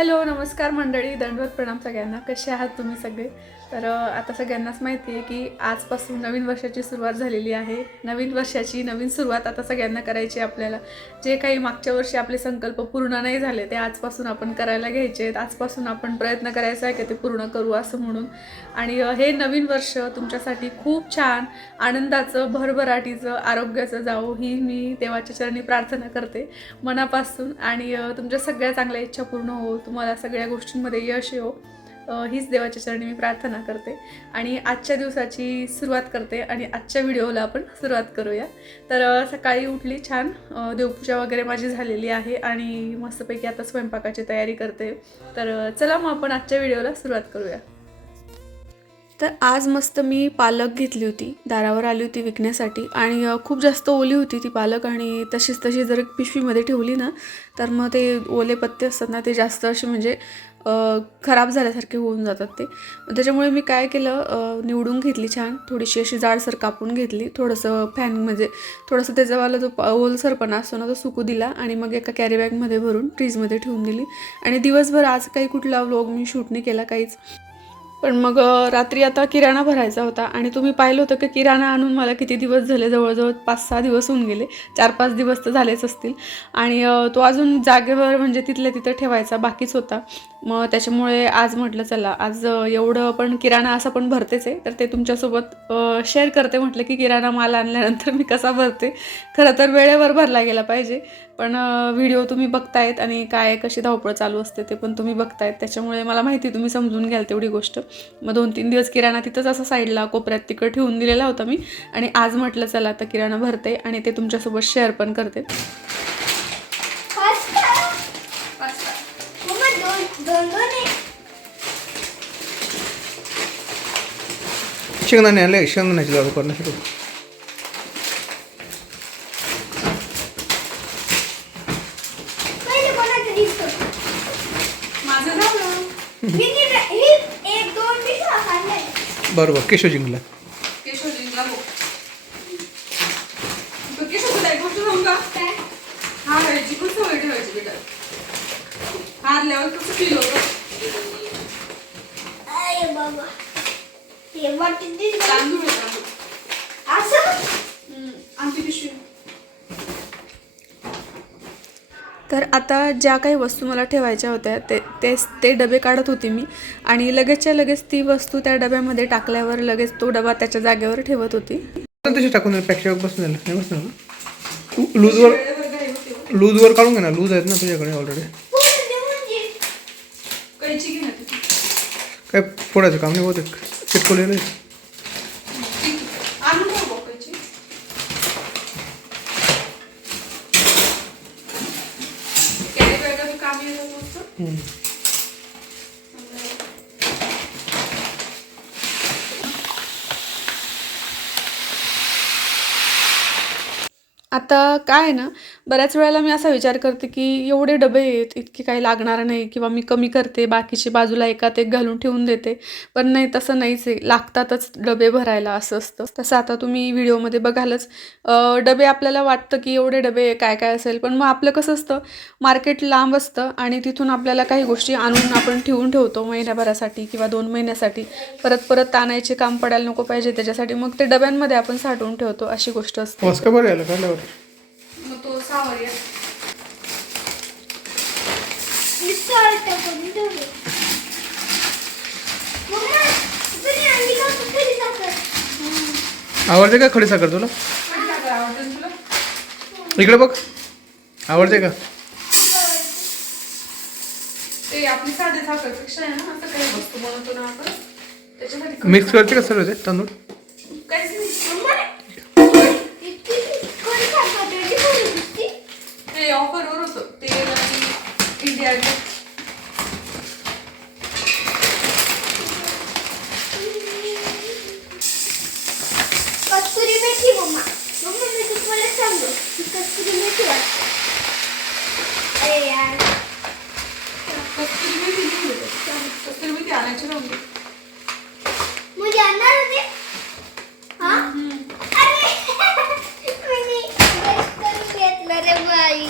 Hello नमस्कार मंडळी दंडवत प्रणाम सगळ्यांना. कसे आहात तुम्ही सगळे? तर आता सगळ्यांनाच माहिती आहे की आजपासून नवीन वर्षाची सुरुवात झालेली आहे. नवीन वर्षाची नवीन सुरुवात आता सगळ्यांना करायची आहे आपल्याला. जे काही मागच्या वर्षी आपले संकल्प पूर्ण नाही झाले ते आजपासून आपण करायला घ्यायचे आहेत. आजपासून आपण प्रयत्न करायचा आहे की ते पूर्ण करू असं म्हणून. आणि हे नवीन वर्ष तुमच्यासाठी खूप छान आनंदाचं भरभराटीचं आरोग्याचं जावो ही मी देवाच्या चरणी प्रार्थना करते मनापासून. आणि तुमच्या सगळ्या चांगल्या इच्छा पूर्ण होत तुम्हाला सगळ्या गोष्टींमध्ये यश येऊ हीच देवाच्या चरणी मी प्रार्थना करते. आणि आजच्या दिवसाची सुरुवात करते आणि आजच्या व्हिडिओला आपण सुरुवात करूया. तर सकाळी उठली छान. देवपूजा वगैरे माझी झालेली आहे आणि मस्तपैकी आता स्वयंपाकाची तयारी करते. तर चला मग आपण आजच्या व्हिडिओला सुरुवात करूया. तर आज मस्त मी पालक घेतली होती. दारावर आली होती विकण्यासाठी आणि खूप जास्त ओली होती ती पालक आणि तशीच तशी जर पिशवीमध्ये ठेवली ना तर मग ते ओले पत्ते असतात ना ते जास्त असे म्हणजे खराब झाल्यासारखे होऊन जातात ते. त्याच्यामुळे मी काय केलं निवडून घेतली छान. थोडीशी अशी जाडसर कापून घेतली. थोडंसं फॅन म्हणजे थोडंसं त्याचावाला जो ओलसरपणा असतो ना तो सुकू दिला आणि मग एका कॅरीबॅगमध्ये भरून फ्रीजमध्ये ठेवून दिली. आणि दिवसभर आज काही कुठला व्लॉग मी शूट नाही केला काहीच. पण मग रात्री आता किराणा भरायचा होता आणि तुम्ही पाहिलं होतं की किराणा आणून मला किती दिवस झाले? जवळजवळ पाच सहा दिवस होऊन गेले. चार पाच दिवस तर झालेच असतील. आणि तो अजून जागेवर म्हणजे तिथल्या तिथं ठेवायचा बाकीच होता. मग त्याच्यामुळे आज म्हटलं चला आज एवढं पण किराणा असं पण भरतेच आहे. तर ते तुमच्यासोबत शेअर करते म्हटलं की किराणा माल आणल्यानंतर मी कसा भरते? खरं तर वेळेवर भरला गेला पाहिजे. पण व्हिडिओ तुम्ही बघतायत आणि काय कशी धावपळ चालू असते ते पण तुम्ही बघतायत. त्याच्यामुळे मला माहिती तुम्ही समजून घ्याल तेवढी गोष्ट. मग दोन तीन दिवस किराणा तिथंच असं साईडला कोपऱ्यात तिकडे ठेवून दिलेला होता मी. आणि आज म्हटलं चला आता किराणा भरते आणि ते तुमच्यासोबत शेअर पण करते. आहे शेंगदाणे आणले शेंगदाण्याची लाडू करण्यासाठी पहिले कोणाचं दिसतो माझं झालं मी नी- ही एक दोन मी खाल्ले बरोबर केशव जिंकला. केशवजींना हो तो केशव एक गोष्ट सांगू का काय हा घ्यायची खूप सवय ठेवायची बेटा हात ल्यावर कसं फील होतं अरे बाबा हे वाटत दिसलं तांदूळ आहे, तांदूळ असं हम्म, आमची पिशवी तर आता ज्या काही वस्तू मला ठेवायच्या होत्या ते तेच ते डबे काढत होती मी. आणि लगेचच्या लगेच ती वस्तू त्या डब्यामध्ये टाकल्यावर लगेच तो डबा त्याच्या जागेवर ठेवत होती. तशी टाकून पॅकच्या बसून झालं नाही बसणार ना. लूजवर लूजवर काढून घे ना लूज आहेत ना तुझ्याकडे ऑलरेडी ते तू. काय फोडायचं काम नाही होत चिटकवलेलं आहे आणून ठेव बुवा कैची. कॅरी बॅगा बी कामी येतात मस्त. हम्म. आता काय आहे ना बऱ्याच वेळेला मी असा विचार करते की एवढे डबे आहेत इतके काही लागणार नाही किंवा मी कमी करते बाकीची बाजूला एकात एक घालून ठेवून देते. पण नाही तसं नाहीच आहे. लागतातच डबे भरायला असं असतं. तसं आता तुम्ही व्हिडिओमध्ये बघालच डबे आपल्याला वाटतं की एवढे डबे काय काय असेल. पण मग आपलं कसं असतं मार्केट लांब असतं आणि तिथून आपल्याला काही गोष्टी आणून आपण ठेवून ठेवतो महिन्याभरासाठी किंवा दोन महिन्यासाठी. परत परत आणायचे काम पडायला नको पाहिजे. त्याच्यासाठी मग ते डब्यांमध्ये आपण साठवून ठेवतो अशी गोष्ट असते वास का बरं यायला काढल्यावर मग तो आवडते का खडी साखर तुला? इकडे बघ. आवडते का? ते आपली साधी साखरपेक्षा आहे ना असं काही वस्तू बनवतो ना आपण. त्याच्यासाठी कमी मिक्स करते का सर्व ते तांदूळ साखर- काहीच नाही मम्मा इतकी कोणी साखर त्याची कोणी दिसती ते ऑफरवर होतं ते आणि इंडिया गेट. कस्तुरी मेथी मम्मा मम्मा मी तुम्हाला सांगू ही कस्तुरी मेथी वाटते अरे यार कस्तुरी मेथी घेऊन येते. कस्तुरी मेथी आणायची नव्हती मुझे आणणार होते हा अरे मी guess करून घेतलं रे बाई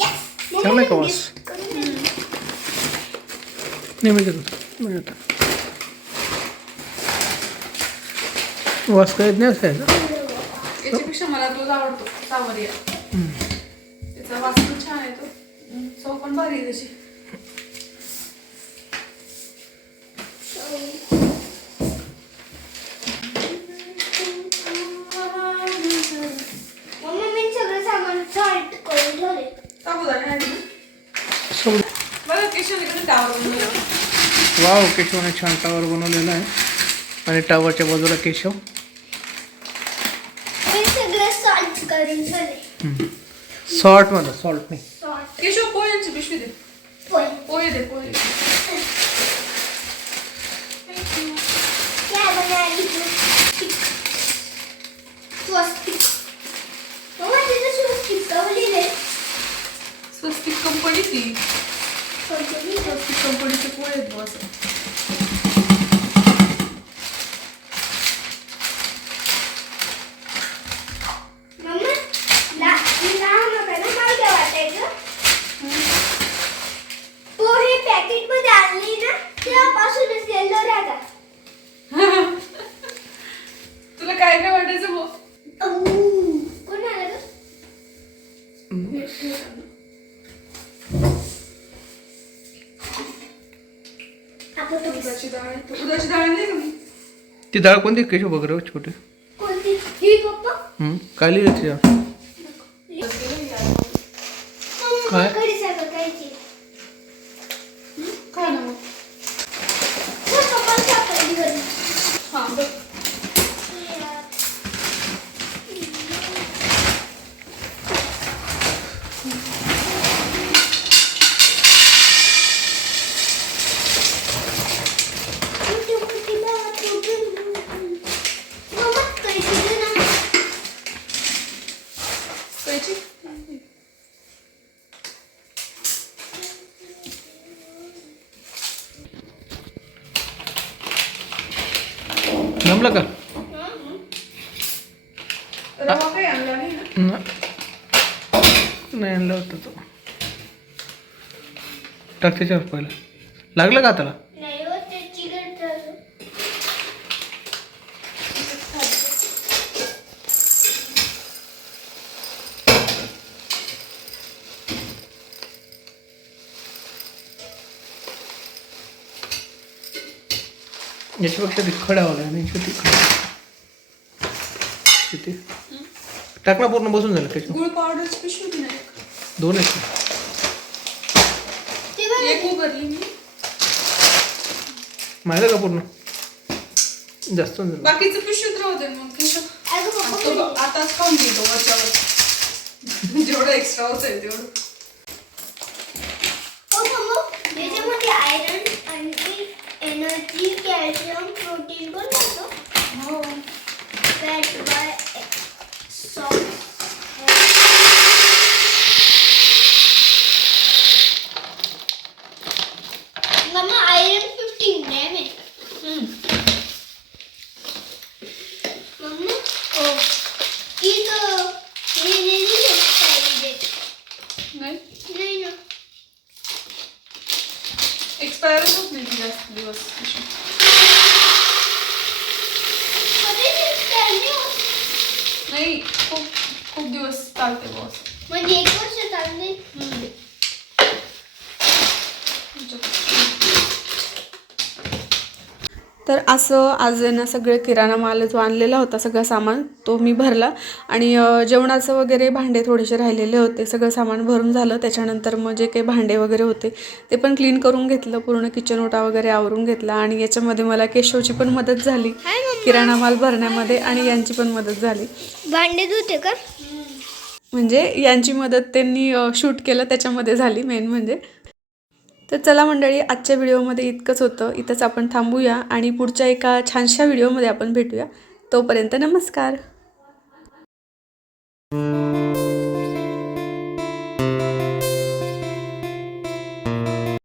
Yes! चांगला आहे का वास? Guess करून घेतलं. नाही वास काय येत नाही असं याचा याच्यापेक्षा मला तोच आवडतो सावरिया. त्याचा वास पण छान येतो. चव पण भारी आहे त्याची वाव केशवने छान टावर बनवलेला आहे. आणि टावरच्या बाजूला केशव. सॉल्ट सॉल्टमध्ये सॉल्ट नाही. सॉल्ट केशव पोह्यांची पिशवी दे. पोहे. पोहे स्वस्तिक कंपनी ती? Сам політикує досить. ती डाळ कोणती केशव वगैरे छोटे कोणती ही पप्पा हम्म. काय लिहिलं तिच्यावर काय? कधी साखर खायची खा ना मग हो, पप्पा साखर घरी हा बघ मम्मा कैची दे ना कैची जमलं का? नाही आणलं होतं तो. टाक त्याच्यावर पहिलं. लागलं का त्याला नाही हो ते चिकन झालं याच्यापेक्षा तिखट आवडलं नाही तिखट किती टाक ना पूर्ण बसून झालं गुळ ना एक. दोन आहेत. एक मी. माहिती का पूर्ण? जास्त झालं बाकीचं पिशवीत राहू दे मग केशव. आताच खाऊन घेतो वरच्यावर. जेवढं एक्स्ट्रा होत आहे तेवढं हो मम्मा त्याच्यामध्ये आयरन आणि एनर्जी कॅल्शियम प्रोटीन पण हो. फॅट बाय सॉल्ट मम्मा आयरन फिफ्टीन डॅमेज मम्मा ओ एक हे नाही आहे नाही नाही ना एक्सपायर होत नाही ती जास्त दिवस पिशवी. कधी नाही होत. नाही खूप खूप दिवस चालते बॉस म्हणजे एक वर्ष तर असं आज ना सगळे किराणा माल जो आणलेला होता सगळं सामान तो मी भरला. आणि जेवणाचं वगैरे भांडे थोडेसे राहिलेले होते सगळं सामान भरून झालं. त्याच्यानंतर मग जे काही भांडे वगैरे होते ते पण क्लीन करून घेतलं पूर्ण किचन ओटा वगैरे आवरून घेतला. आणि याच्यामध्ये मला केशवची पण मदत झाली किराणा माल भरण्यामध्ये आणि यांची पण मदत झाली. भांडे धुते का? म्हणजे यांची मदत त्यांनी शूट केलं त्याच्यामध्ये झाली मेन म्हणजे. तर चला मंडळी आजच्या व्हिडिओमध्ये इतकंच होतं. इथंच आपण थांबूया आणि पुढच्या एका छानशा व्हिडिओमध्ये आपण भेटूया. तोपर्यंत नमस्कार.